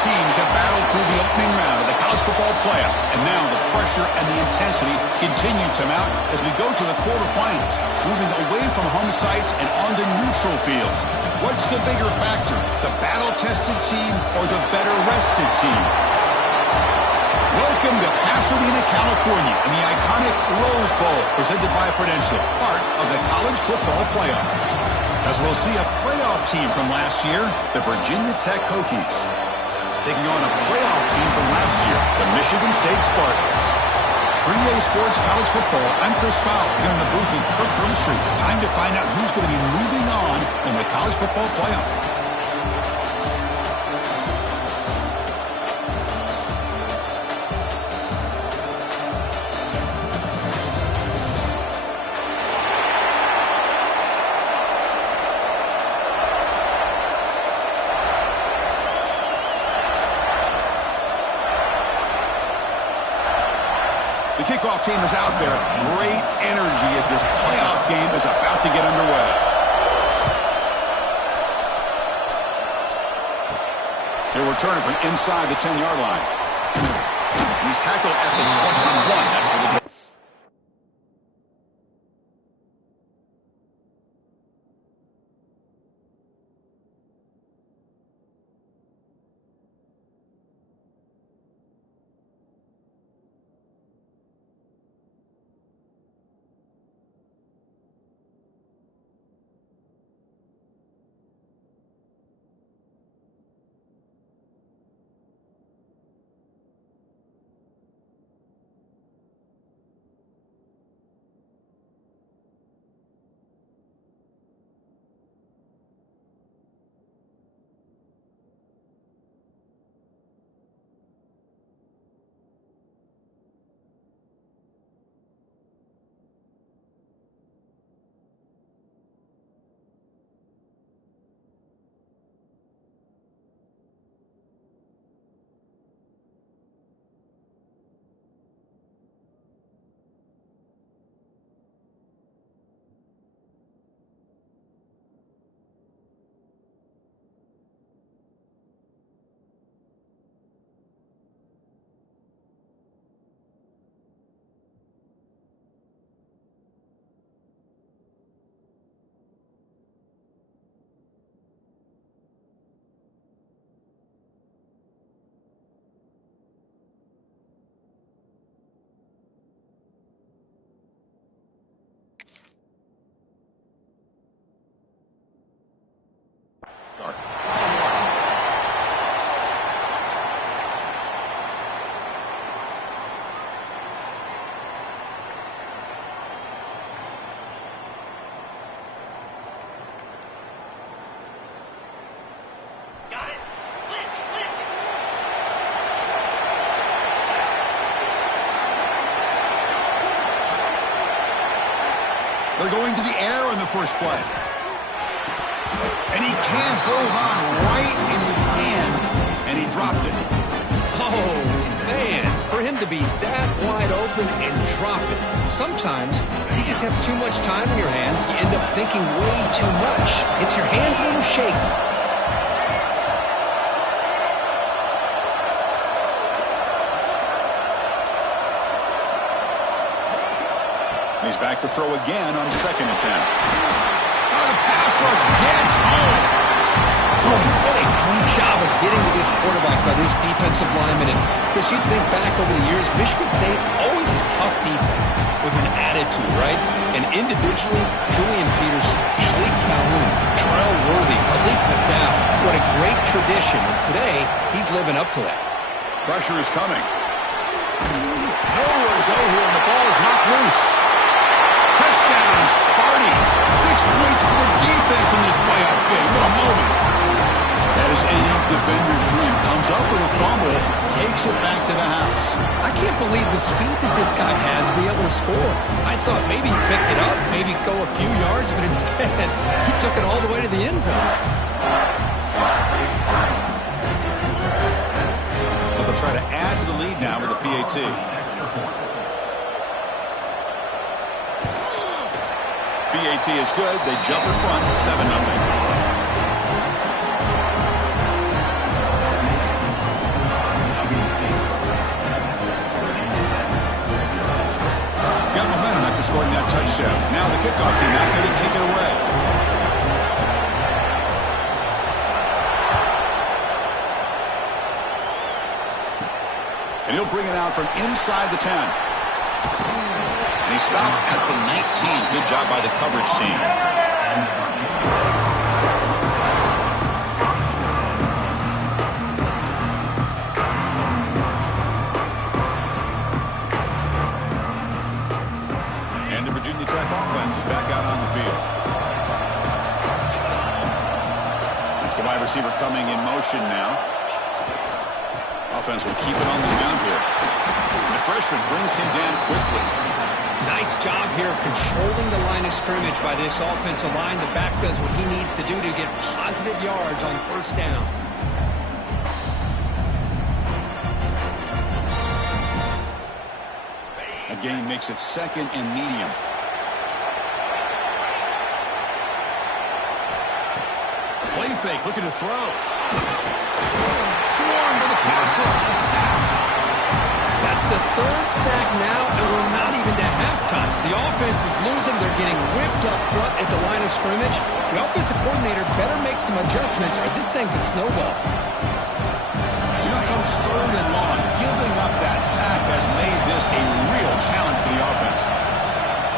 teams have battled through the opening round of the college football playoff, and now the pressure and the intensity continue to mount as we go to the quarterfinals, moving away from home sites and onto neutral fields. What's the bigger factor, the battle-tested team or the better-rested team? Welcome to Pasadena, California, in the iconic Rose Bowl, presented by Prudential, part of the college football playoff. As we'll see a playoff team from last year, the Virginia Tech Hokies, taking on a playoff team from last year, the Michigan State Spartans. 3A Sports College Football, I'm Chris Fowler, here in the booth with Kirk Broomstreet. Time to find out who's going to be moving on in the college football playoff. The kickoff team is out there. Great energy as this playoff game is about to get underway. They're returning from inside the 10-yard line. He's tackled at the 21. That's for the... They're going to the air on the first play. And he can't hold on right in his hands, and he dropped it. Oh, man, for him to be that wide open and drop it. Sometimes you just have too much time in your hands. You end up thinking way too much. It's your hands a little shaky. He's back to throw again on second attempt. Oh, the pass rush gets home. Boy, what a great job of getting to this quarterback by this defensive lineman. And because you think back over the years, Michigan State, always a tough defense with an attitude, right? And individually, Julian Peterson, Shalik Calhoun, Terrell Worthy, Malik McDowell, what a great tradition. And today, he's living up to that. Pressure is coming. Nowhere to go here, and the ball is knocked loose. Touchdown, Sparty. 6 points for the defense in this playoff game. What a moment. That is any defender's dream. Comes up with a fumble, takes it back to the house. I can't believe the speed that this guy has to be able to score. I thought maybe he'd pick it up, maybe go a few yards, but instead, he took it all the way to the end zone. But they'll try to add to the lead now with a PAT. PAT is good. They jump in front, 7-0. Belichick. Now the kickoff team out there to kick it away. And he'll bring it out from inside the 10. And he stopped at the 19. Good job by the coverage team. The wide receiver coming in motion now. Offense will keep it on the ground here. And the freshman brings him down quickly. Nice job here of controlling the line of scrimmage by this offensive line. The back does what he needs to do to get positive yards on first down. A gain makes it second and medium. Play fake, looking to throw. Swarm to the pass rush, a sack. That's the third sack now, and we're not even to halftime. The offense is losing. They're getting whipped up front at the line of scrimmage. The offensive coordinator better make some adjustments, or this thing could snowball. So here comes 3rd and long. Giving up that sack has made this a real challenge for the offense.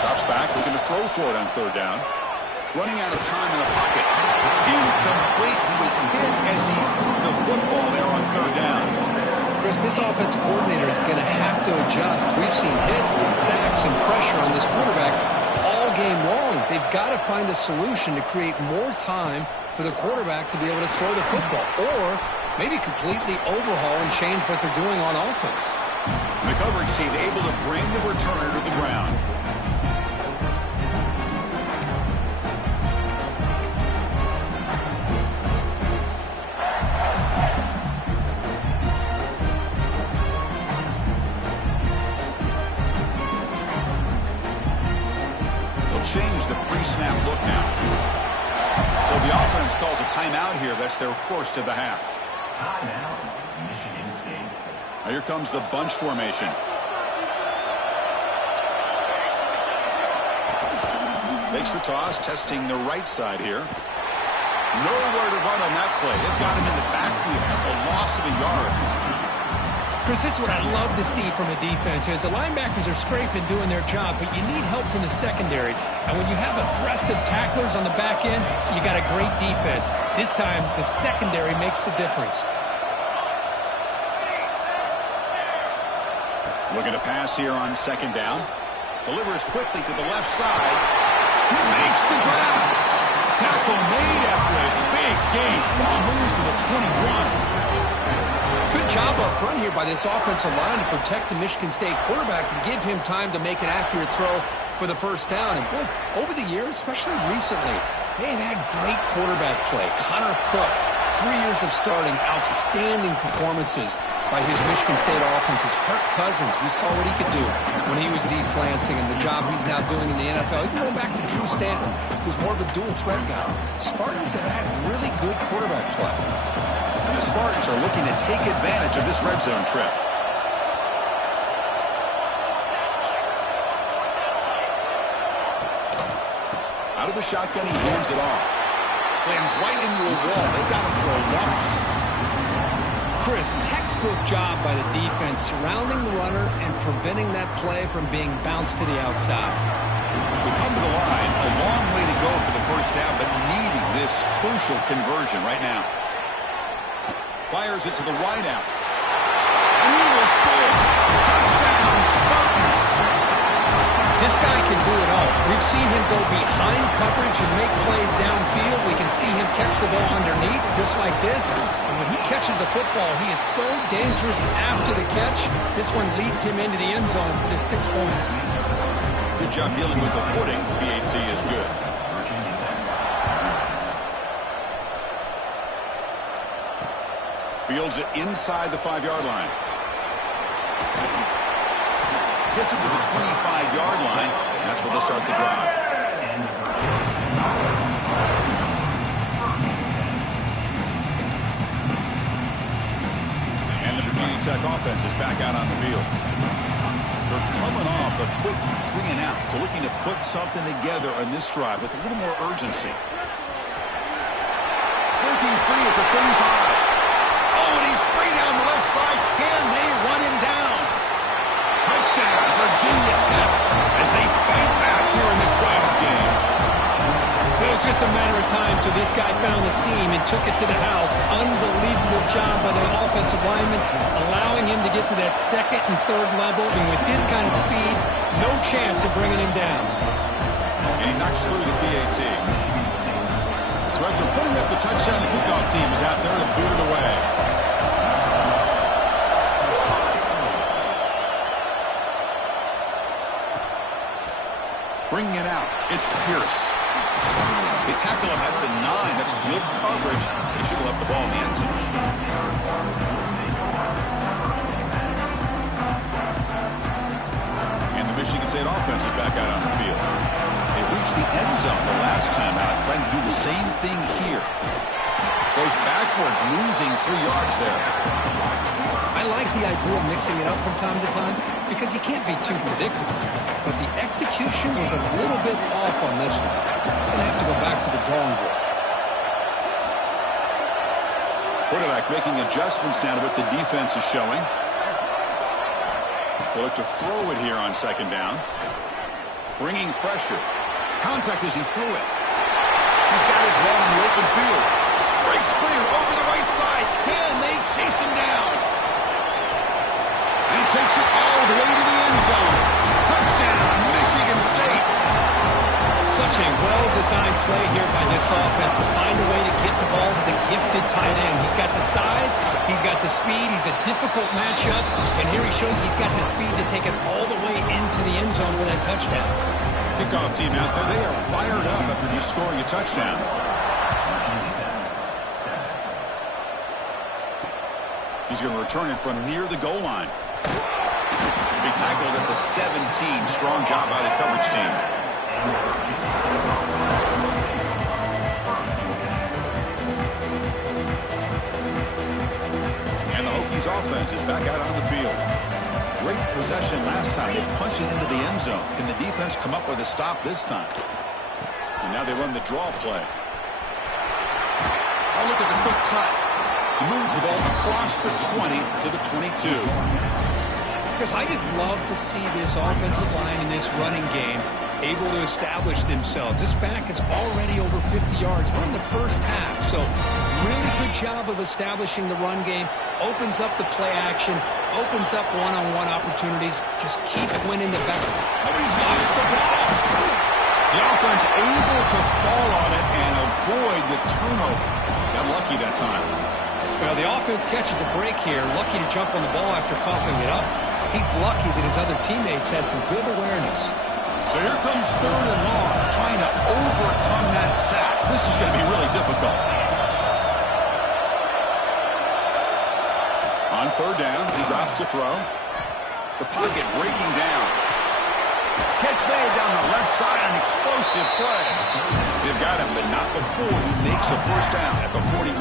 Drops back, looking to throw for it on 3rd down. Running out of time in the pocket. Incomplete. He was hit as he threw the football there on 3rd down. Chris, this offensive coordinator is going to have to adjust. We've seen hits and sacks and pressure on this quarterback all game long. They've got to find a solution to create more time for the quarterback to be able to throw the football, or maybe completely overhaul and change what they're doing on offense. The coverage team able to bring the returner to the ground. Change the pre-snap look now. So the offense calls a timeout here. That's their first of the half. Now here comes the bunch formation. Takes the toss, testing the right side here. Nowhere to run on that play. They've got him in the backfield. That's a loss of a yard. Chris, this is what I love to see from a defense is the linebackers are scraping, doing their job, but you need help from the secondary. And when you have aggressive tacklers on the back end, you got a great defense. This time, the secondary makes the difference. Looking to pass here on 2nd down. Delivers quickly to the left side. He makes the grab. Tackle made after a big gain. Ball moves to the 21. Good job up front here by this offensive line to protect the Michigan State quarterback and give him time to make an accurate throw for the first down. And boy, over the years, especially recently, they've had great quarterback play. Connor Cook, 3 years of starting, outstanding performances by his Michigan State offenses. Kirk Cousins, we saw what he could do when he was at East Lansing and the job he's now doing in the NFL. Even going back to Drew Stanton, who's more of a dual threat guy. Spartans have had really good quarterback play. And the Spartans are looking to take advantage of this red zone trip. Out of the shotgun, he hands it off. Slams right into a wall. They've got him for a loss. Chris, textbook job by the defense surrounding the runner and preventing that play from being bounced to the outside. We come to the line. A long way to go for the first down, but needing this crucial conversion right now. Fires it to the wide out. And he will score. Touchdown, Spartans. This guy can do it all. We've seen him go behind coverage and make plays downfield. We can see him catch the ball underneath, just like this. And when he catches the football, he is so dangerous after the catch. This one leads him into the end zone for the 6 points. Good job dealing with the footing. PAT is good. Fields it inside the 5-yard line. Gets it to the 25-yard line. And that's where they'll start the drive. And the Virginia Tech offense is back out on the field. They're coming off a quick 3 and out, so looking to put something together on this drive with a little more urgency. Breaking free at the 35. Oh, and he's free down the left side. Can they run him down? Touchdown, Virginia Tech, as they fight back here in this playoff game. It was just a matter of time till this guy found the seam and took it to the house. Unbelievable job by the offensive lineman, allowing him to get to that second and third level, and with his kind of speed, no chance of bringing him down. And he knocks through the PAT. So after putting up the touchdown, the kickoff team is out there to boot it away. Bringing it out, it's Pierce. They tackle him at the 9. That's good coverage. They should have left the ball in the end zone. And the Michigan State offense is back out on the field. They reached the end zone the last time out, trying to do the same thing here. Goes backwards, losing 3 yards there. I like the idea of mixing it up from time to time because you can't be too predictable. But the execution was a little bit off on this one. Gonna have to go back to the drawing board. Quarterback making adjustments now to what the defense is showing. They look to throw it here on second down. Bringing pressure. Contact as he threw it. He's got his man in the open field. Breaks clear over the right side. Can they chase him down? And he takes it all the way to the end zone. Touchdown, Michigan State. Such a well-designed play here by this offense to find a way to get the ball to the gifted tight end. He's got the size, he's got the speed, he's a difficult matchup, and here he shows he's got the speed to take it all the way into the end zone for that touchdown. Kickoff team out there, they are fired up after just scoring a touchdown. He's going to return it from near the goal line. He tackled at the 17. Strong job by the coverage team. And the Hokies offense is back out on the field. Great possession last time. They punch it into the end zone. Can the defense come up with a stop this time? And now they run the draw play. Oh, look at the quick cut. He moves the ball across the 20 to the 22. Because I just love to see this offensive line in this running game able to establish themselves. This back is already over 50 yards. We're in the first half, so really good job of establishing the run game. Opens up the play action, opens up one-on-one opportunities. Just keep winning the battle. Oh, he's lost the ball. The offense able to fall on it and avoid the turnover. Got lucky that time. Well, the offense catches a break here. Lucky to jump on the ball after coughing it up. He's lucky that his other teammates had some good awareness. So here comes third and long, trying to overcome that sack. This is going to be really difficult. On third down, he drops to throw. The pocket breaking down. Catch made down the left side, an explosive play. They've got him, but not before he makes a first down at the 41.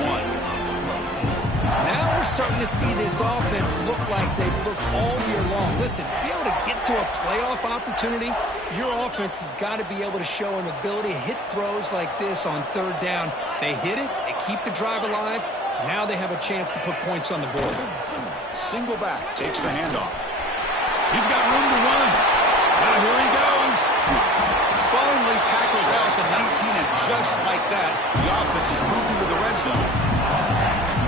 Now we're starting to see this offense look like they've looked all year long. Listen, to be able to get to a playoff opportunity, your offense has got to be able to show an ability to hit throws like this on third down. They hit it, they keep the drive alive. Now they have a chance to put points on the board. Single back takes the handoff. He's got room to run. Now here he goes. Finally tackled out at the 19, and just like that, the offense has moved into the red zone.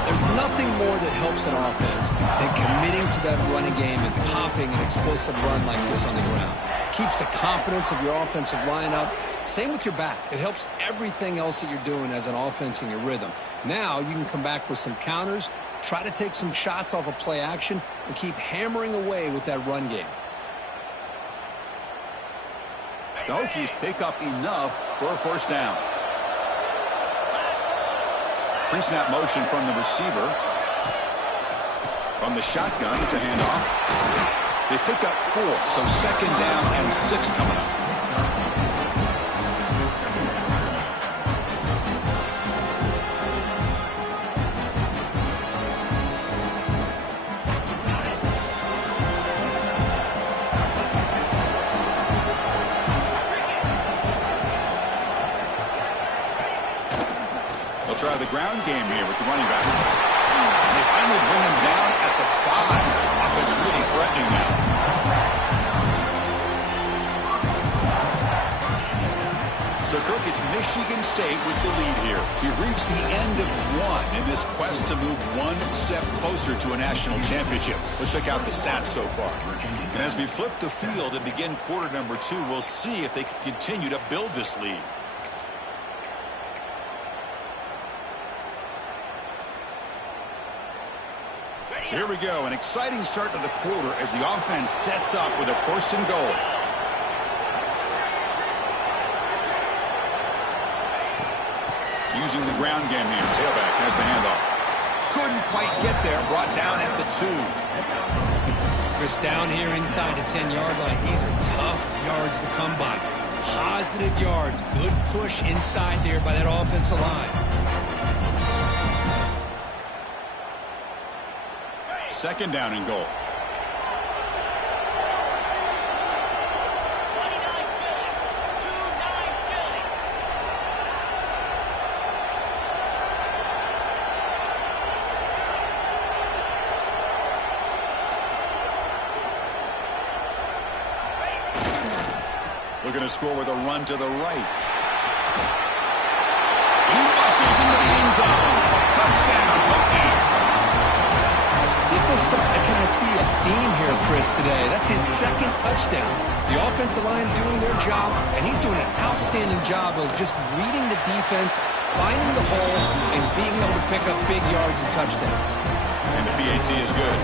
There's nothing more that helps an offense than committing to that running game and popping an explosive run like this on the ground. Keeps the confidence of your offensive lineup. Same with your back. It helps everything else that you're doing as an offense in your rhythm. Now you can come back with some counters, try to take some shots off of play action, and keep hammering away with that run game. The Hokies pick up enough for a first down. Pre-snap motion from the receiver. From the shotgun, it's a handoff. They pick up 4, so second down and 6 coming up. They'll try the ground game here with the running back. And they finally bring him down at the 5. Offense really threatening now. So, Kirk, it's Michigan State with the lead here. We've reached the end of one in this quest to move one step closer to a national championship. Let's check out the stats so far. And as we flip the field and begin quarter number 2, we'll see if they can continue to build this lead. So here we go, an exciting start to the quarter as the offense sets up with a 1st and goal. Using the ground game here. Tailback has the handoff. Couldn't quite get there. Brought down at the 2. Chris, down here inside the 10-yard line, these are tough yards to come by. Positive yards. Good push inside there by that offensive line. 2nd down and goal. Looking to score with a run to the right. He muscles into the end zone. Touchdown, Hokies. I think we're starting to kind of see a theme here, Chris, today. That's his 2nd touchdown. The offensive line doing their job, and he's doing an outstanding job of just reading the defense, finding the hole, and being able to pick up big yards and touchdowns. And the PAT is good.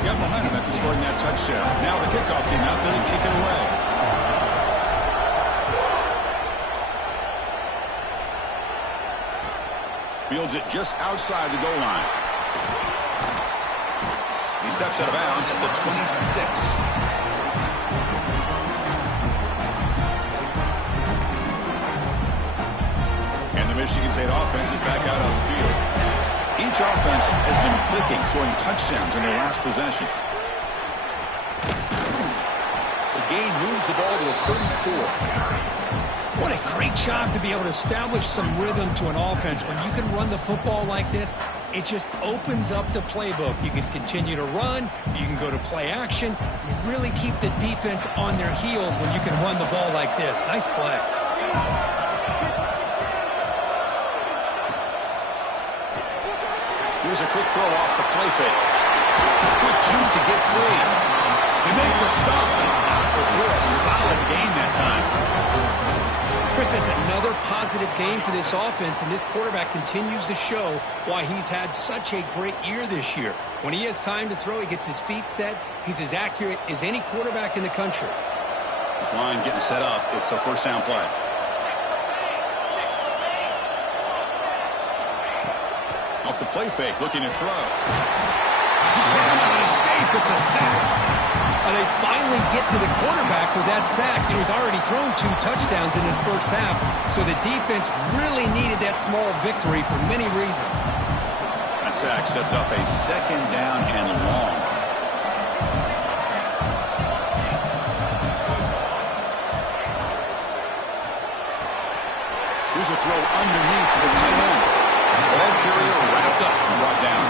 You got momentum after scoring that touchdown. Now the kickoff team out there to kick it away. Fields it just outside the goal line. He steps out of bounds at the 26. And the Michigan State offense is back out on the field. Each offense has been clicking, scoring touchdowns in their last possessions. The gain moves the ball to the 34. What a great job to be able to establish some rhythm to an offense. When you can run the football like this, it just opens up the playbook. You can continue to run. You can go to play action. You really keep the defense on their heels when you can run the ball like this. Nice play. Here's a quick throw off the play fake. Quick juke to get free. They make the stop, but not before a solid gain that time. Chris, that's another positive game for this offense, and this quarterback continues to show why he's had such a great year this year. When he has time to throw, he gets his feet set. He's as accurate as any quarterback in the country. This line getting set up. It's a 1st down play. Off the play fake, looking to throw. He cannot escape. It's a sack. They finally get to the quarterback with that sack. He's already thrown 2 touchdowns in his 1st half, so the defense really needed that small victory for many reasons. That sack sets up a 2nd down and long. Here's a throw underneath to the tight end. Ball carrier wrapped up and brought down.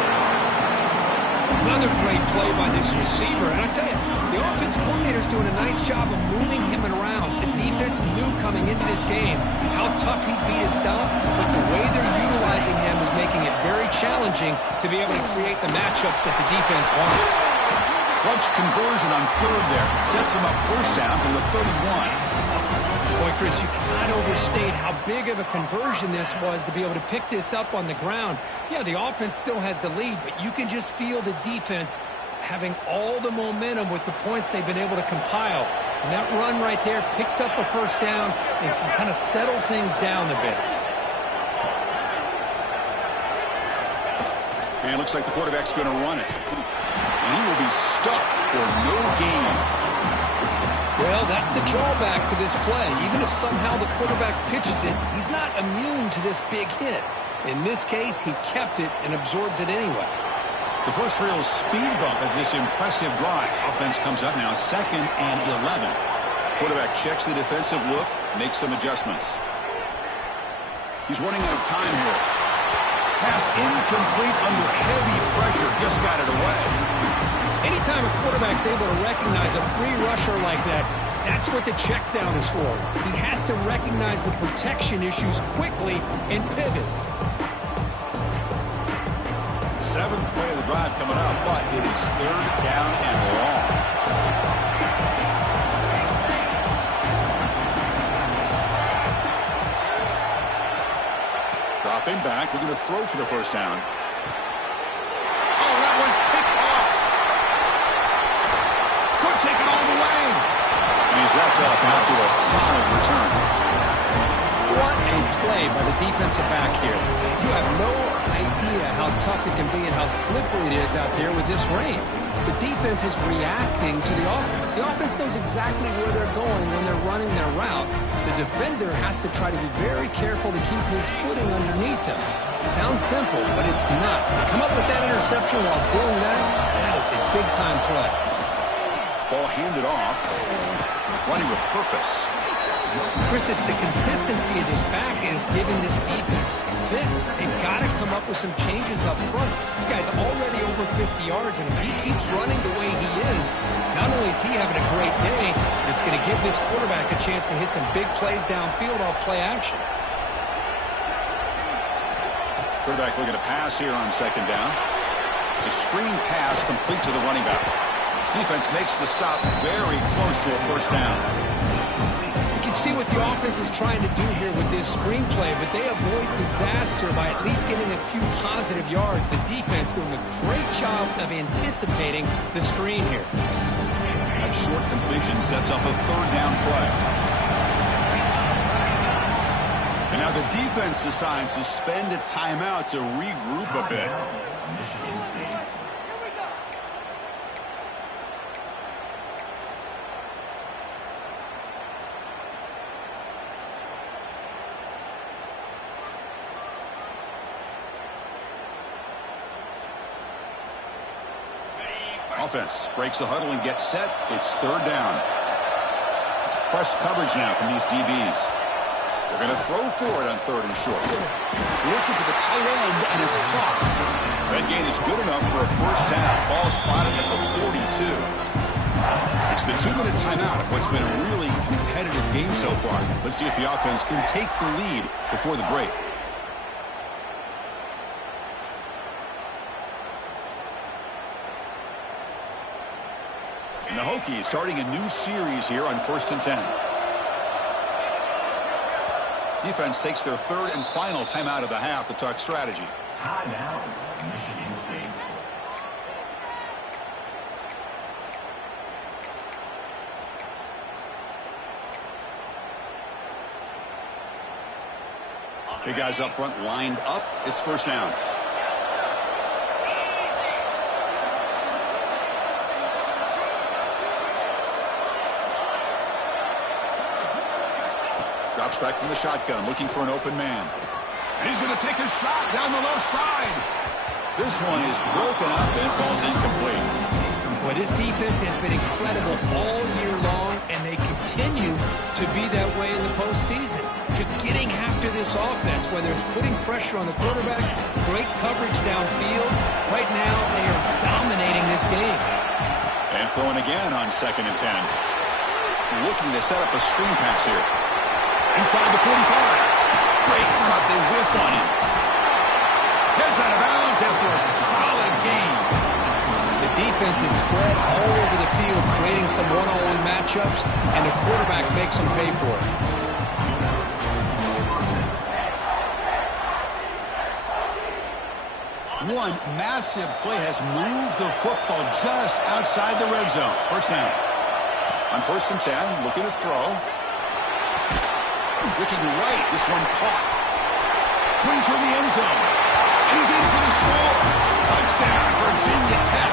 Another great play by this receiver. And I tell you, the offense coordinator is doing a nice job of moving him around. The defense knew coming into this game how tough he'd be to stop, but the way they're utilizing him is making it very challenging to be able to create the matchups that the defense wants. Clutch conversion on 3rd there. Sets him up 1st down from the 31. Boy, Chris, you cannot overstate how big of a conversion this was to be able to pick this up on the ground. Yeah, the offense still has the lead, but you can just feel the defense having all the momentum with the points they've been able to compile. And that run right there picks up a 1st down and can kind of settle things down a bit. And it looks like the quarterback's going to run it. And he will be stuffed for no gain. Well, that's the drawback to this play. Even if somehow the quarterback pitches it, he's not immune to this big hit. In this case, he kept it and absorbed it anyway. The first real speed bump of this impressive drive. Offense comes up now 2nd and 11. Quarterback checks the defensive look, makes some adjustments. He's running out of time here. Pass incomplete under heavy pressure. Just got it away. Anytime a quarterback's able to recognize a free rusher like that, that's what the check down is for. He has to recognize the protection issues quickly and pivot. 7th play of the drive coming up, but it is 3rd down and long. Dropping back, looking to throw for the first down. Oh, that one's picked off. Could take it all the way. And he's wrapped up after a solid return. What a play by the defensive back here. You have no idea how tough it can be and how slippery it is out there with this rain. The defense is reacting to the offense. The offense knows exactly where they're going when they're running their route. The defender has to try to be very careful to keep his footing underneath him. Sounds simple, but it's not. To come up with that interception while doing that, that is a big-time play. Ball handed off. Running with purpose. Chris, it's the consistency of this back is giving this defense fits. They've got to come up with some changes up front. This guy's already over 50 yards, and if he keeps running the way he is, not only is he having a great day, but it's going to give this quarterback a chance to hit some big plays downfield off play action. Quarterback looking to pass here on 2nd down. It's a screen pass complete to the running back. Defense makes the stop very close to a first down. See what the offense is trying to do here with this screenplay, but they avoid disaster by at least getting a few positive yards. The defense doing a great job of anticipating the screen here. That short completion sets up a 3rd down play. And now the defense decides to spend a timeout to regroup a bit. Offense breaks the huddle and gets set. It's 3rd down. It's press coverage now from these DBs. They're going to throw for it on 3rd and short. Looking for the tight end, and it's caught. That gain is good enough for a first down. Ball spotted at the 42. It's the 2-minute timeout of what's been a really competitive game so far. Let's see if the offense can take the lead before the break. And the Hokies starting a new series here on 1st and 10. Defense takes their 3rd and final timeout of the half to talk strategy. Timeout, Michigan State. Big guys up front lined up. It's first down. Drops back from the shotgun, looking for an open man. And he's going to take a shot down the left side. This one is broken up and falls incomplete. Boy, this defense has been incredible all year long, and they continue to be that way in the postseason. Just getting after this offense, whether it's putting pressure on the quarterback, great coverage downfield. Right now, they are dominating this game. And throwing again on 2nd and 10. Looking to set up a screen pass here. Inside the 45. Great cut. They whiff on him. Heads out of bounds after a solid game. The defense is spread all over the field, creating some one-on-one matchups, and the quarterback makes them pay for it. One massive play has moved the football just outside the red zone. First down. On 1st and 10, looking to throw. Looking right, this one caught. Going toward the end zone. And he's in for the score. Touchdown, Virginia Tech.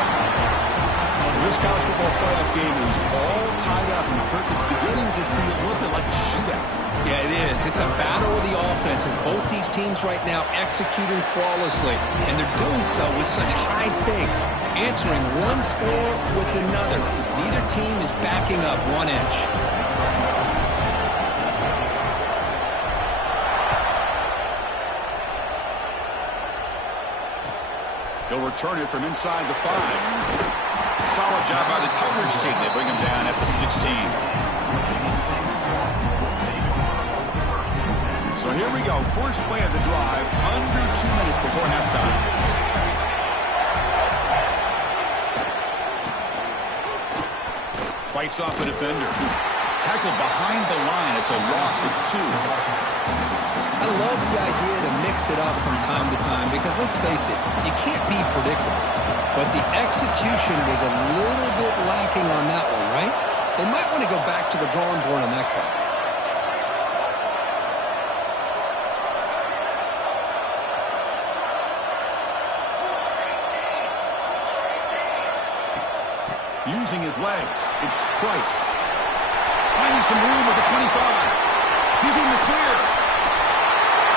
This college football playoff game is all tied up, and Kirk, it's beginning to feel a little bit like a shootout. Yeah, it is. It's a battle of the offenses. Both these teams right now executing flawlessly, and they're doing so with such high stakes, answering one score with another. Neither team is backing up 1 inch. He'll return it from inside the 5. Solid job by the coverage team. They bring him down at the 16. So here we go. First play of the drive, under 2 minutes before halftime. Fights off the defender. Tackled behind the line. It's a loss of 2. I love the idea to mix it up from time to time because, let's face it, you can't be predictable. But the execution was a little bit lacking on that one, right? They might want to go back to the drawing board on that call. Using his legs, it's Price. Finding some room with the 25. He's in the clear.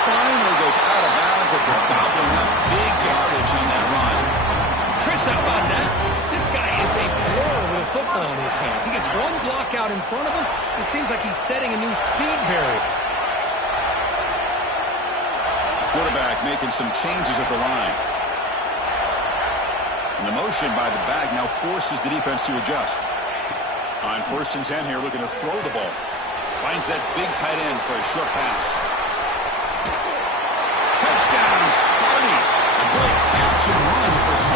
Finally goes out of bounds after gobbling up big yardage on that run. Chris, how about that? This guy is a blower with a football in his hands. He gets one block out in front of him. It seems like he's setting a new speed barrier. Quarterback making some changes at the line. And the motion by the back now forces the defense to adjust. On 1st and 10 here, looking to throw the ball. Finds that big tight end for a short pass. Touchdown, Sparty. A great catch and run for 6.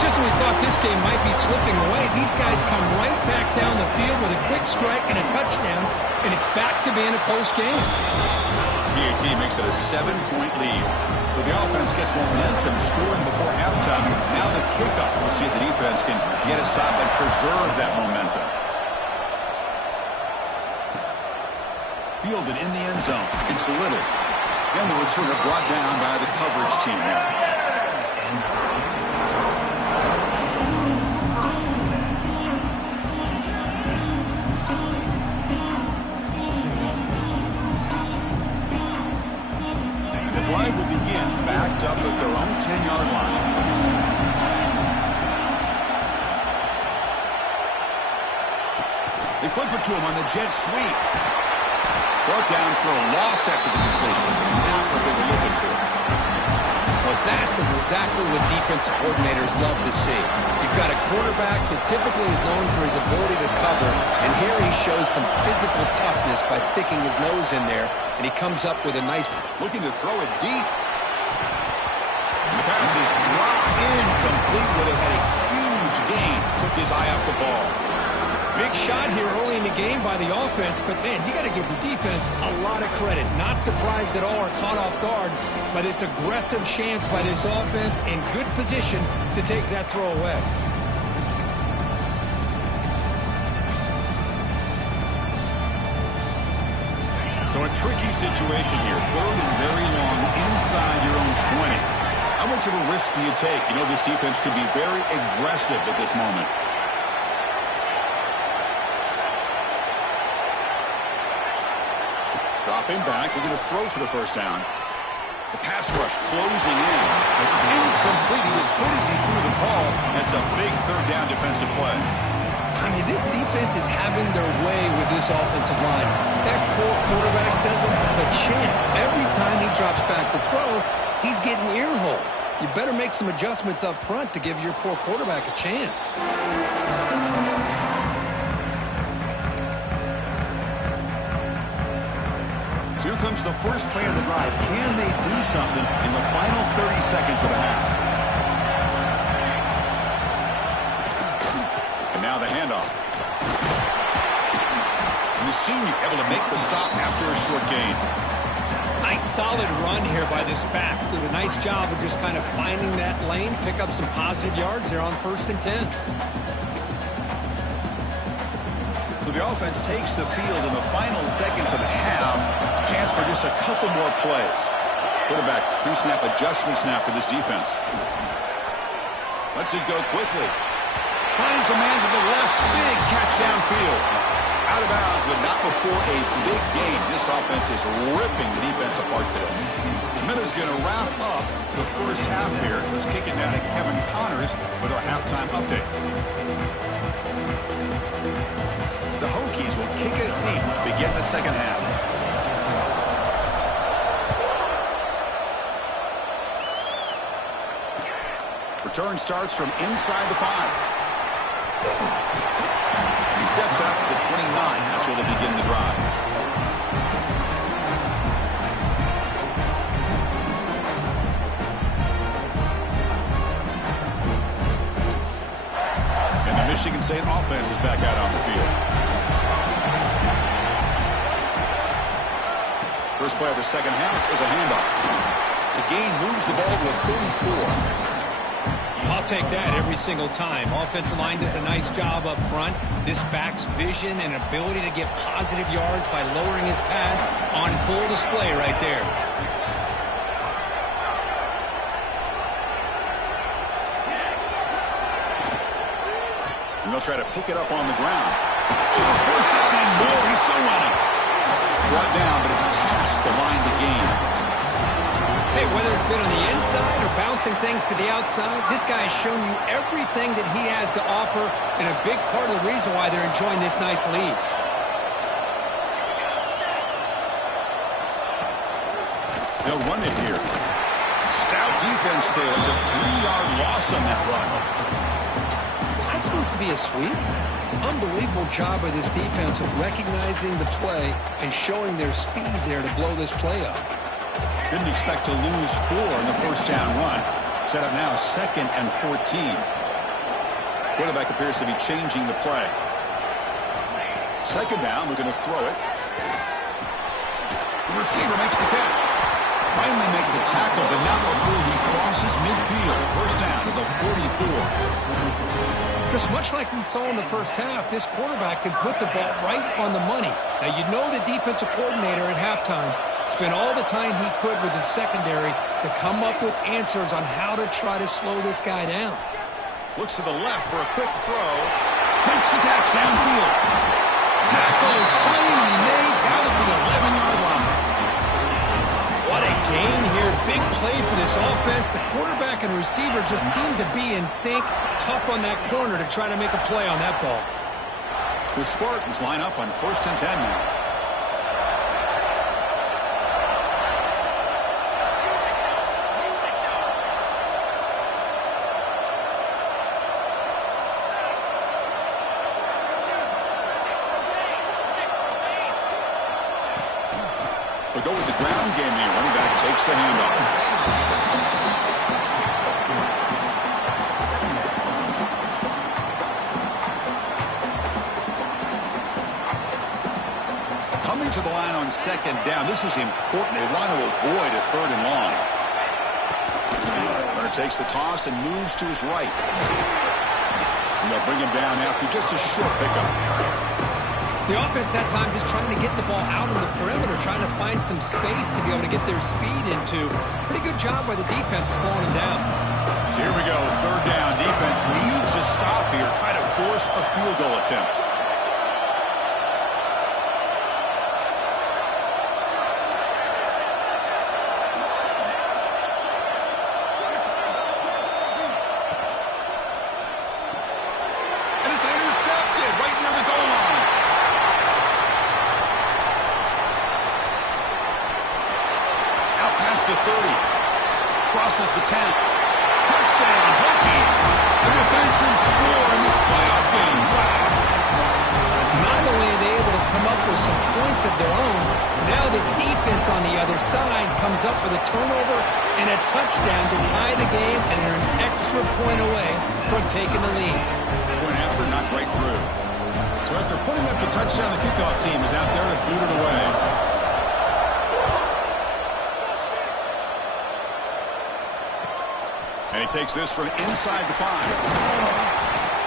Just when we thought this game might be slipping away, these guys come right back down the field with a quick strike and a touchdown, and it's back to being a close game. PAT makes it a 7-point lead. So the offense gets momentum scoring before halftime. Now the kickoff. We'll see if the defense can get a stop and preserve that momentum. Fielded in the end zone. It's Little. And the returner brought down by the coverage team now. Drive will begin backed up at their own 10-yard line. They flip it to him on the jet sweep. Brought down for a loss after the completion. Not what they were looking for. Well, that's exactly what defensive coordinators love to see. You've got a quarterback that typically is known for his ability to cover, and here he shows some physical toughness by sticking his nose in there, and he comes up with a nice... Looking to throw it deep. And the pass is dropped incomplete where they had a huge gain. Took his eye off the ball. Big shot here early in the game by the offense, but, man, you got to give the defense a lot of credit. Not surprised at all or caught off guard by this aggressive chance by this offense in good position to take that throw away. So a tricky situation here. 3rd and very long inside your own 20. How much of a risk do you take? You know this defense could be very aggressive at this moment. Dropping back, we're going to throw for the first down. The pass rush closing in. Incomplete. He was good as he threw the ball. That's a big 3rd down defensive play. I mean, this defense is having their way with this offensive line. That poor quarterback doesn't have a chance. Every time he drops back to throw, he's getting ear-hole. You better make some adjustments up front to give your poor quarterback a chance. So here comes the first play of the drive. Can they do something in the final 30 seconds of the half? And now the handoff. And the senior able to make the stop after a short gain. Nice solid run here by this back. Did a nice job of just kind of finding that lane, pick up some positive yards there on 1st and 10. So the offense takes the field in the final seconds of the half. Chance for just a couple more plays. Quarterback pre-snap adjustments now for this defense. Lets it go quickly. Finds a man to the left. Big catch downfield. Out of bounds, but not before a big gain. This offense is ripping the defense apart today. Miller's going to wrap up the first half here. Let's kick it down to Kevin Connors with our halftime update. The Hokies will kick it deep to begin the second half. Return starts from inside the 5. He steps out to the 29. That's where they'll begin the drive. And the Michigan State offense is back out on the field. First play of the second half is a handoff. The gain moves the ball to a 34. I'll take that every single time. Offensive line does a nice job up front. This back's vision and ability to get positive yards by lowering his pads on full display right there. And they'll try to pick it up on the ground. First down and more. He's still running. Brought down, but it's past the line to gain. Hey, whether it's been on the inside or bouncing things to the outside, this guy has shown you everything that he has to offer, and a big part of the reason why they're enjoying this nice lead. They'll run it here. Stout defense there. It's a 3-yard loss on that run. Is that supposed to be a sweep? Unbelievable job by this defense of recognizing the play and showing their speed there to blow this play up. Didn't expect to lose 4 in the first down run. Set up now 2nd and 14. Quarterback appears to be changing the play. Second down, we're going to throw it. The receiver makes the catch. Finally make the tackle, but not before he crosses midfield. First down to the 44. Because much like we saw in the first half, this quarterback can put the ball right on the money. Now, you know the defensive coordinator at halftime spent all the time he could with his secondary to come up with answers on how to try to slow this guy down. Looks to the left for a quick throw. Makes the catch downfield. Tackle is finally made down at the 11-yard line. What a gain here. Big play for this offense. The quarterback and receiver just seem to be in sync. Tough on that corner to try to make a play on that ball. The Spartans line up on 1st and 10 now. They'll go with the ground game here. Running back takes the handoff. Coming to the line on 2nd down. This is important. They want to avoid a 3rd and long. Runner takes the toss and moves to his right. And they'll bring him down after just a short pickup. The offense that time just trying to get the ball out on the perimeter, trying to find some space to be able to get their speed into. Pretty good job by the defense slowing them down. So here we go, 3rd down. Defense needs a stop here. Try to force a field goal attempt. And it's intercepted right near the goal line. The 30, crosses the 10, touchdown, Hokies, a defensive score in this playoff game. Wow. Not only are they able to come up with some points of their own, now the defense on the other side comes up with a turnover and a touchdown to tie the game, and they're an extra point away from taking the lead. Point after, knocked right through. So after putting up a touchdown, the kickoff team is out there to boot it away. And he takes this from inside the 5.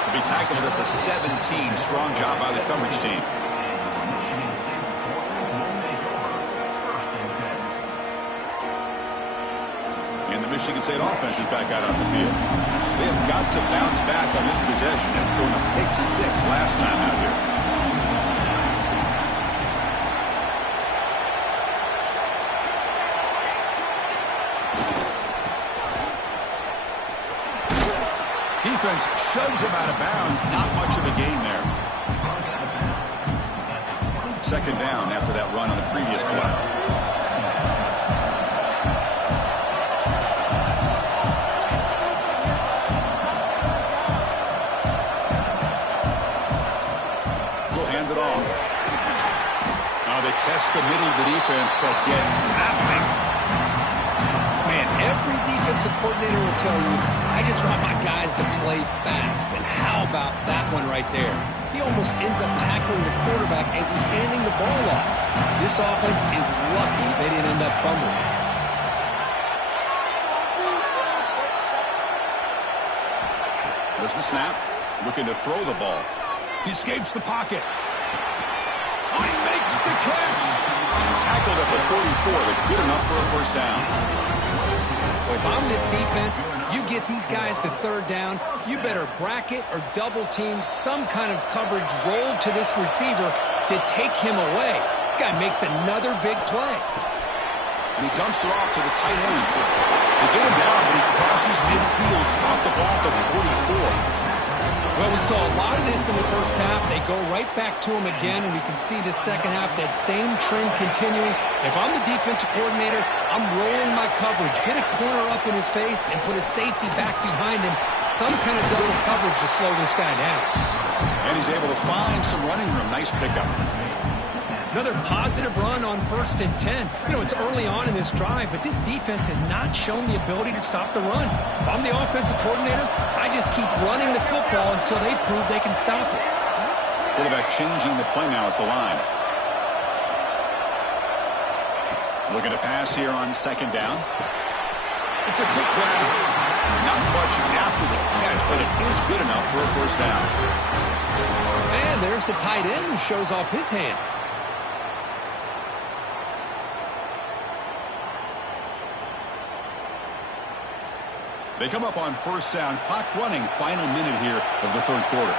He'll be tackled at the 17. Strong job by the coverage team. And the Michigan State offense is back out on the field. They have got to bounce back on this possession after throwing a pick 6 last time out here. Defense shoves him out of bounds. Not much of a gain there. 2nd down after that run on the previous play. the middle of the defense, but get nothing. Man, every defensive coordinator will tell you, I just want my guys to play fast. And how about that one right there? He almost ends up tackling the quarterback as he's handing the ball off. This offense is lucky they didn't end up fumbling. There's the snap. Looking to throw the ball. He escapes the pocket. Oh, he makes the catch. Tackled at the 44, but good enough for a first down. Well, if I'm this defense, you get these guys to third down, you better bracket or double team some kind of coverage roll to this receiver to take him away. This guy makes another big play. And he dumps it off to the tight end. They get him down, but he crosses midfield, spot the ball at the 44. Well, we saw a lot of this in the first half. They go right back to him again, and we can see the second half, that same trend continuing. If I'm the defensive coordinator, I'm rolling my coverage. Get a corner up in his face and put a safety back behind him. Some kind of double coverage to slow this guy down. And he's able to find some running room. Nice pickup. Another positive run on 1st and 10. You know, it's early on in this drive, but this defense has not shown the ability to stop the run. If I'm the offensive coordinator, I just keep running the football until they prove they can stop it. Quarterback changing the play now at the line. Looking to pass here on 2nd down. It's a quick grab. Not much after the catch, but it is good enough for a first down. And there's the tight end who shows off his hands. They come up on 1st down. Clock running. Final minute here of the 3rd quarter.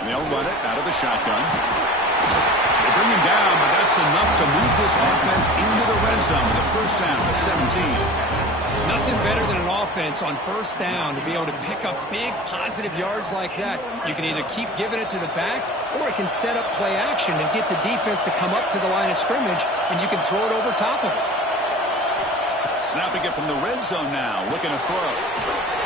And they'll run it out of the shotgun. They bring him down, but that's enough to move this offense into the red zone with a first down at 17. Nothing better than an offense on 1st down to be able to pick up big positive yards like that. You can either keep giving it to the back, or it can set up play action and get the defense to come up to the line of scrimmage, and you can throw it over top of it. Snapping it from the red zone now, looking to throw.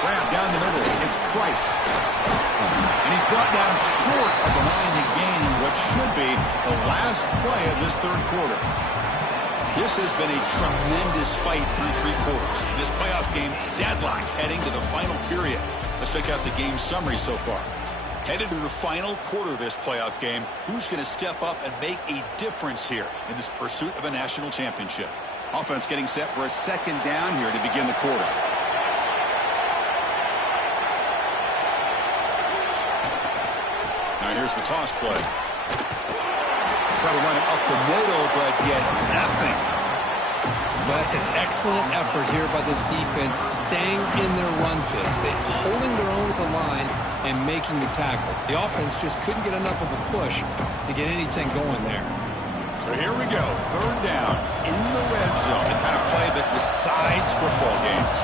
Grab down the middle. It's Price. And he's brought down short of the line to gain what should be the last play of this 3rd quarter. This has been a tremendous fight through 3 quarters. This playoff game deadlocked heading to the final period. Let's check out the game summary so far. Headed to the final quarter of this playoff game, who's going to step up and make a difference here in this pursuit of a national championship? Offense getting set for a 2nd down here to begin the quarter. Now here's the toss play. Try to run it up the middle, but get nothing. Well, that's an excellent effort here by this defense, staying in their run fits. They're holding their own at the line and making the tackle. The offense just couldn't get enough of a push to get anything going there. So here we go, 3rd down in the red zone, the kind of play that decides football games.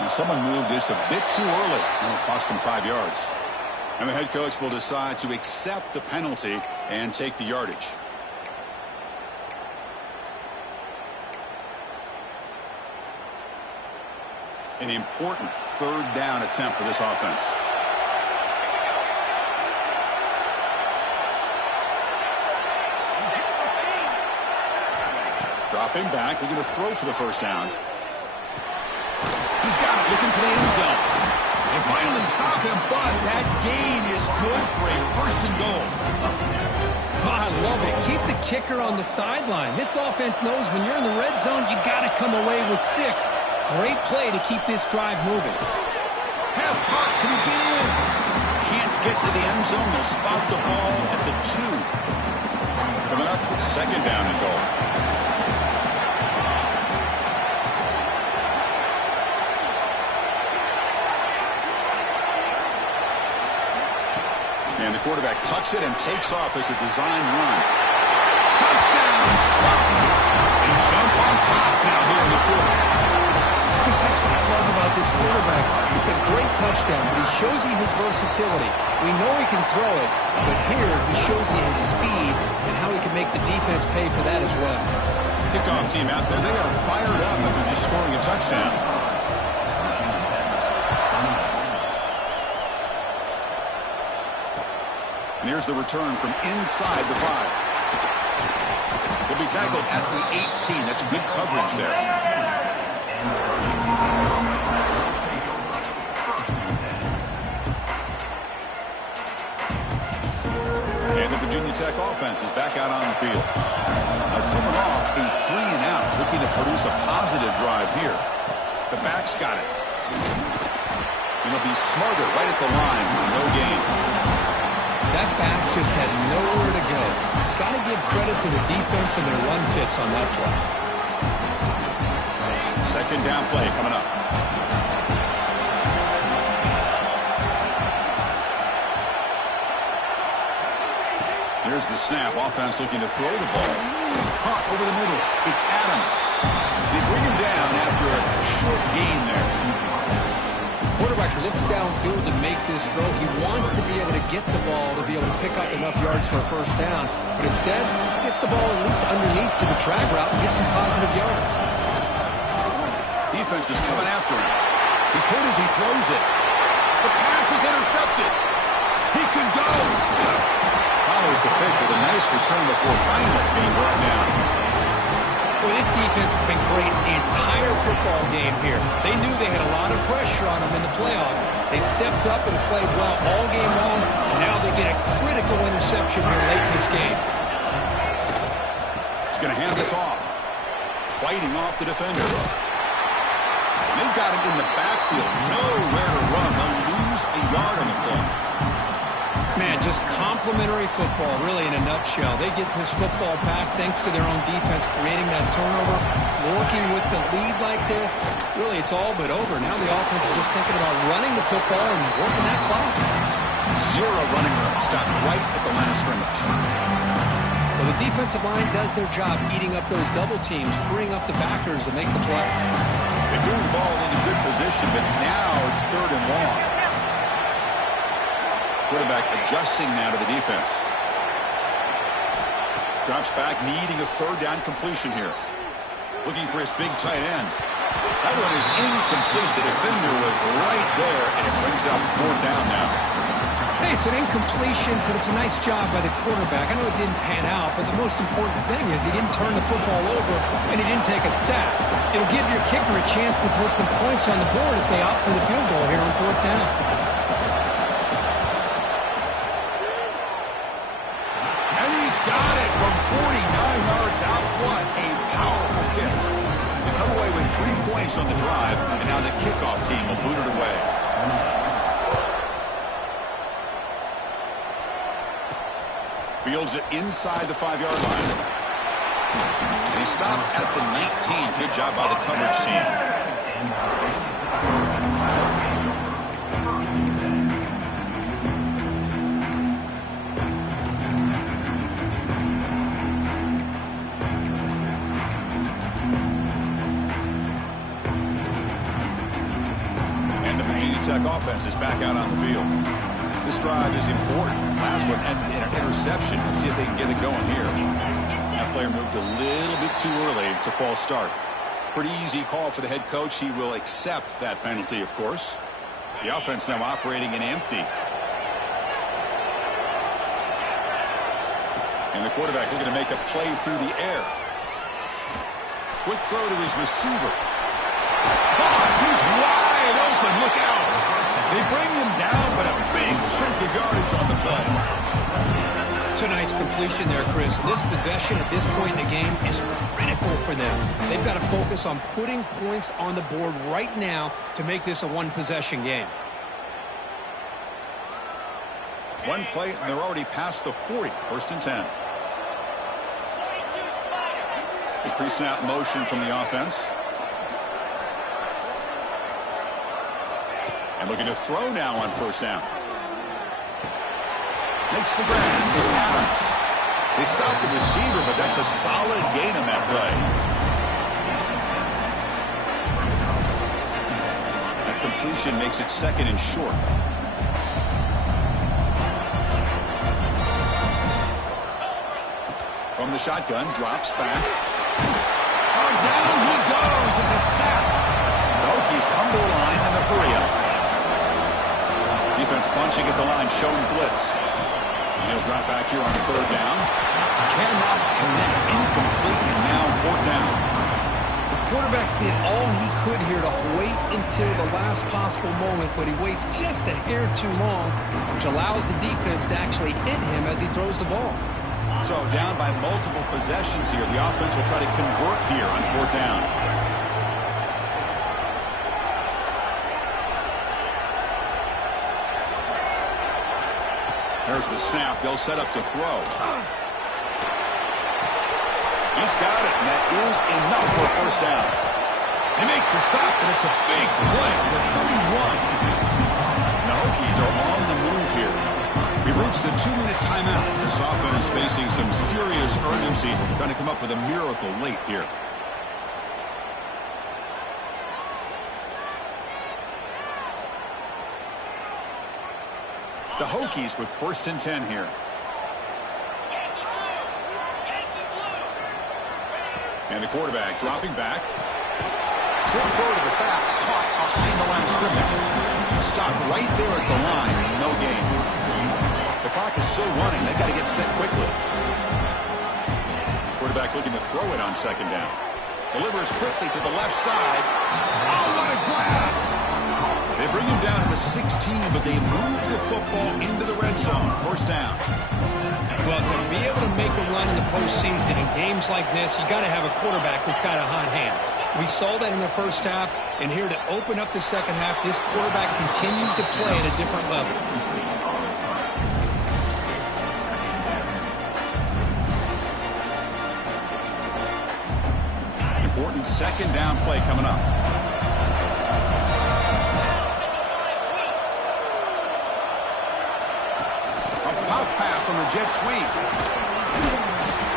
And someone moved just a bit too early, and it cost him 5 yards. And the head coach will decide to accept the penalty and take the yardage. An important 3rd down attempt for this offense. Dropping back, looking to throw for the first down. He's got it, looking for the end zone. They finally stop him, but that gain is good for a 1st and goal. Oh, I love it. Keep the kicker on the sideline. This offense knows when you're in the red zone, you got to come away with 6. Great play to keep this drive moving. Pass caught. Can he get in? Can't get to the end zone. They'll spot the ball at the 2. Coming up, 2nd down and goal. And the quarterback tucks it and takes off as a design run. Touchdown, Spartans! And jump on top now here in the fourth. Because that's what I love about this quarterback. It's a great touchdown, but he shows you his versatility. We know he can throw it, but here he shows you his speed and how he can make the defense pay for that as well. Kickoff team out there, they are fired up after just scoring a touchdown. And here's the return from inside the 5. He'll be tackled at the 18. That's good coverage there. And the Virginia Tech offense is back out on the field. Now coming off a 3-and-out, looking to produce a positive drive here. The back's got it. And he'll be smarter right at the line for no gain. That back just had nowhere to go. Got to give credit to the defense and their run fits on that play. Second down play coming up. Here's the snap. Offense looking to throw the ball. Caught over the middle. It's Adams. They bring him down after a short gain there. Quarterback looks downfield to make this throw. He wants to be able to get the ball to be able to pick up enough yards for a first down. But instead, he gets the ball at least underneath to the drag route and gets some positive yards. Defense is coming after him. He's hit as he throws it. The pass is intercepted. He can go. Follows the pick with a nice return before finally being brought down. Well, this defense has been great the entire football game here. They knew they had a lot of pressure on them in the playoff. They stepped up and played well all game long, and now they get a critical interception here late in this game. He's going to hand this off. Fighting off the defender. And they've got him in the backfield. Nowhere to run. They'll lose a yard on the play. Man, just complimentary football, really, in a nutshell. They get this football back thanks to their own defense, creating that turnover, working with the lead like this. Really, it's all but over. Now the offense is just thinking about running the football and working that clock. 0 running room. Stopped right at the line of scrimmage. Well, the defensive line does their job eating up those double teams, freeing up the backers to make the play. They move the ball into good position, but now it's 3rd and long. Quarterback adjusting now to the defense. Drops back, needing a 3rd down completion here. Looking for his big tight end. That one is incomplete. The defender was right there, and it brings up 4th down now. Hey, it's an incompletion, but it's a nice job by the quarterback. I know it didn't pan out, but the most important thing is he didn't turn the football over, and he didn't take a sack. It'll give your kicker a chance to put some points on the board if they opt for the field goal here on 4th down. Got it from 49 yards out. What a powerful kick. They come away with 3 points on the drive, and now the kickoff team will boot it away. Fields it inside the 5-yard line. And he stopped at the 19. Good job by the coverage team. Tech offense is back out on the field. This drive is important. Last one ended in an interception. Let's see if they can get it going here. That player moved a little bit too early. It's a false start. Pretty easy call for the head coach. He will accept that penalty, of course. The offense now operating in empty. And the quarterback looking to make a play through the air. Quick throw to his receiver. He's wide open. Look out. They bring him down, but a big chunk of yardage on the play. It's a nice completion there, Chris. This possession at this point in the game is critical for them. They've got to focus on putting points on the board right now to make this a one-possession game. One play, and they're already past the 40. 1st and 10. The pre-snap motion from the offense. And looking to throw now on 1st down. Makes the grab. It's Adams. They stop the receiver, but that's a solid gain on that play. completion makes it 2nd and short. From the shotgun, drops back. Oh, down he goes. It's a sack. The Hokies come to the line in a hurry-up. Defense punching at the line, showing blitz. And he'll drop back here on 3rd down. Cannot connect. Incomplete, and now 4th down. The quarterback did all he could here to wait until the last possible moment, but he waits just a hair too long, which allows the defense to actually hit him as he throws the ball. So down by multiple possessions here. The offense will try to convert here on 4th down. There's the snap. They'll set up to throw. He's got it, and that is enough for a 1st down. They make the stop, and it's a big play. The 31. The Hokies are on the move here. We've reached the 2-minute timeout. This offense facing some serious urgency. Trying to come up with a miracle late here. The Hokies with 1st and 10 here. And the quarterback dropping back. Short throw to the back, caught behind the line of scrimmage. Stopped right there at the line, no gain. The clock is still running. They've got to get set quickly. Quarterback looking to throw it on 2nd down. Delivers quickly to the left side. Oh, what a grab! They bring him down to the 16, but they move the football into the red zone. 1st down. Well, to be able to make a run in the postseason in games like this, you got to have a quarterback that's got a hot hand. We saw that in the 1st half, and here to open up the 2nd half, this quarterback continues to play at a different level. Important 2nd down play coming up. A pop pass on the jet sweep.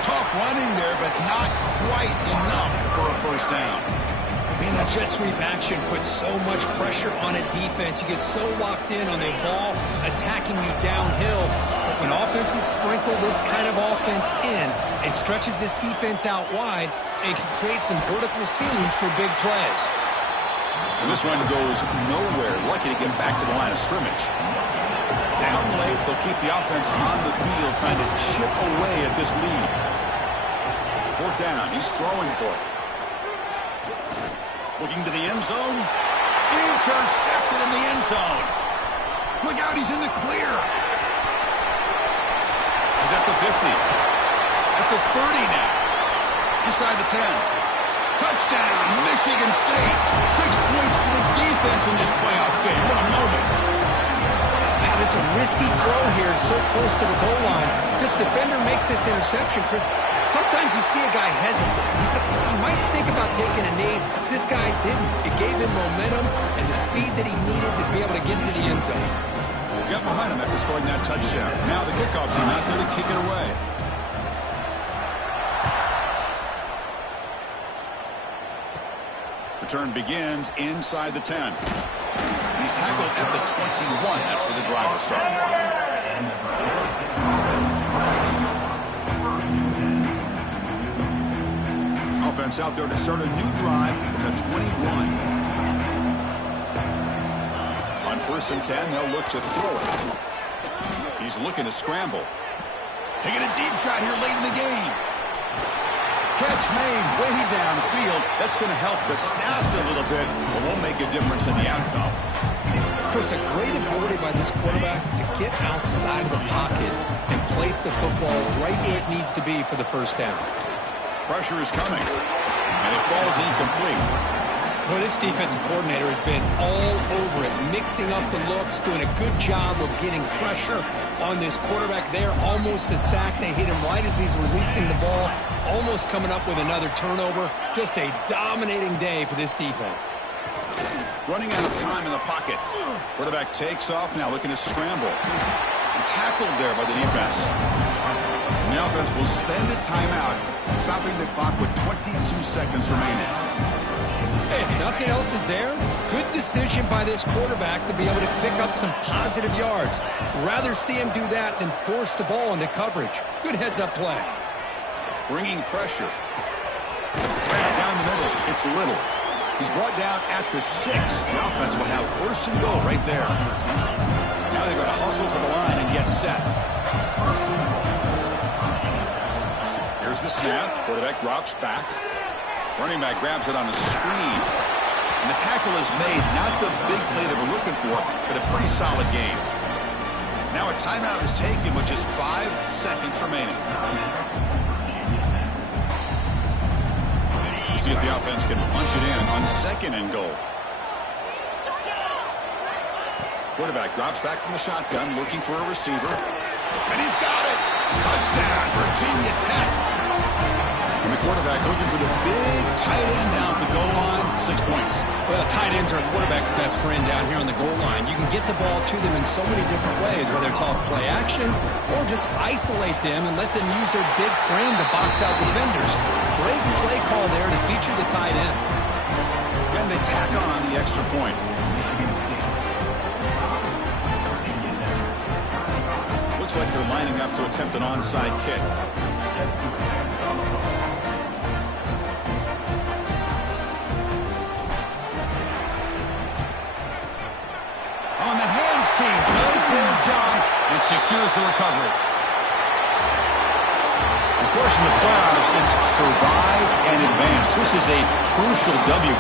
Tough running there, but not quite enough for a 1st down. Man, that jet sweep action puts so much pressure on a defense. You get so locked in on the ball attacking you downhill. But when offenses sprinkle this kind of offense in, it stretches this defense out wide and can create some vertical seams for big plays. And this one goes nowhere. Lucky to get back to the line of scrimmage. Down late, they'll keep the offense on the field trying to chip away at this lead. 4th down. He's throwing for it. Looking to the end zone. Intercepted in the end zone. Look out, he's in the clear. He's at the 50. At the 30 now. Inside the 10. Touchdown, Michigan State. 6 points for the defense in this playoff game. What a moment. That is a risky throw here, so close to the goal line. This defender makes this interception, Chris. Sometimes you see a guy hesitate. He might think about taking a knee. This guy didn't. It gave him momentum and the speed that he needed to be able to get to the end zone. Got momentum after scoring that touchdown. Now the kickoff team out there to kick it away. Return begins inside the 10. He's tackled at the 21. That's where the drive will start. Offense out there to start a new drive from the 21. On 1st and 10, they'll look to throw it. He's looking to scramble. Taking a deep shot here late in the game. Catch made way downfield. That's going to help the stats a little bit, but won't make a difference in the outcome. Chris, a great ability by this quarterback to get outside of the pocket and place the football right where it needs to be for the 1st down. Pressure is coming, and it falls incomplete. Well, this defensive coordinator has been all over it, mixing up the looks, doing a good job of getting pressure on this quarterback there. Almost a sack. They hit him right as he's releasing the ball, almost coming up with another turnover. Just a dominating day for this defense. Running out of time in the pocket. Quarterback takes off now, looking to scramble. And tackled there by the defense. And the offense will spend a timeout, stopping the clock with 22 seconds remaining. Hey, if nothing else is there, good decision by this quarterback to be able to pick up some positive yards. Rather see him do that than force the ball into coverage. Good heads-up play. Bringing pressure. Down the middle, it's Little. He's brought down at the 6. The offense will have first and goal right there. Now they've got to hustle to the line and get set. Here's the snap. Quarterback drops back. Running back grabs it on a screen. And the tackle is made. Not the big play they were looking for, but a pretty solid game. Now a timeout is taken with just 5 seconds remaining. See if the offense can punch it in on second and goal. Quarterback drops back from the shotgun, looking for a receiver. And he's got it! Touchdown, Virginia Tech! And the quarterback looking for the big tight end down at the goal line. 6 points. Well, tight ends are a quarterback's best friend down here on the goal line. You can get the ball to them in so many different ways, whether it's off play action or just isolate them and let them use their big frame to box out defenders. Great play call there to feature the tight end. And they tack on the extra point. Looks like they're lining up to attempt an onside kick. On the hands team, does their job and secures the recovery. Of course, in the playoffs, it's survive and advance. This is a crucial W.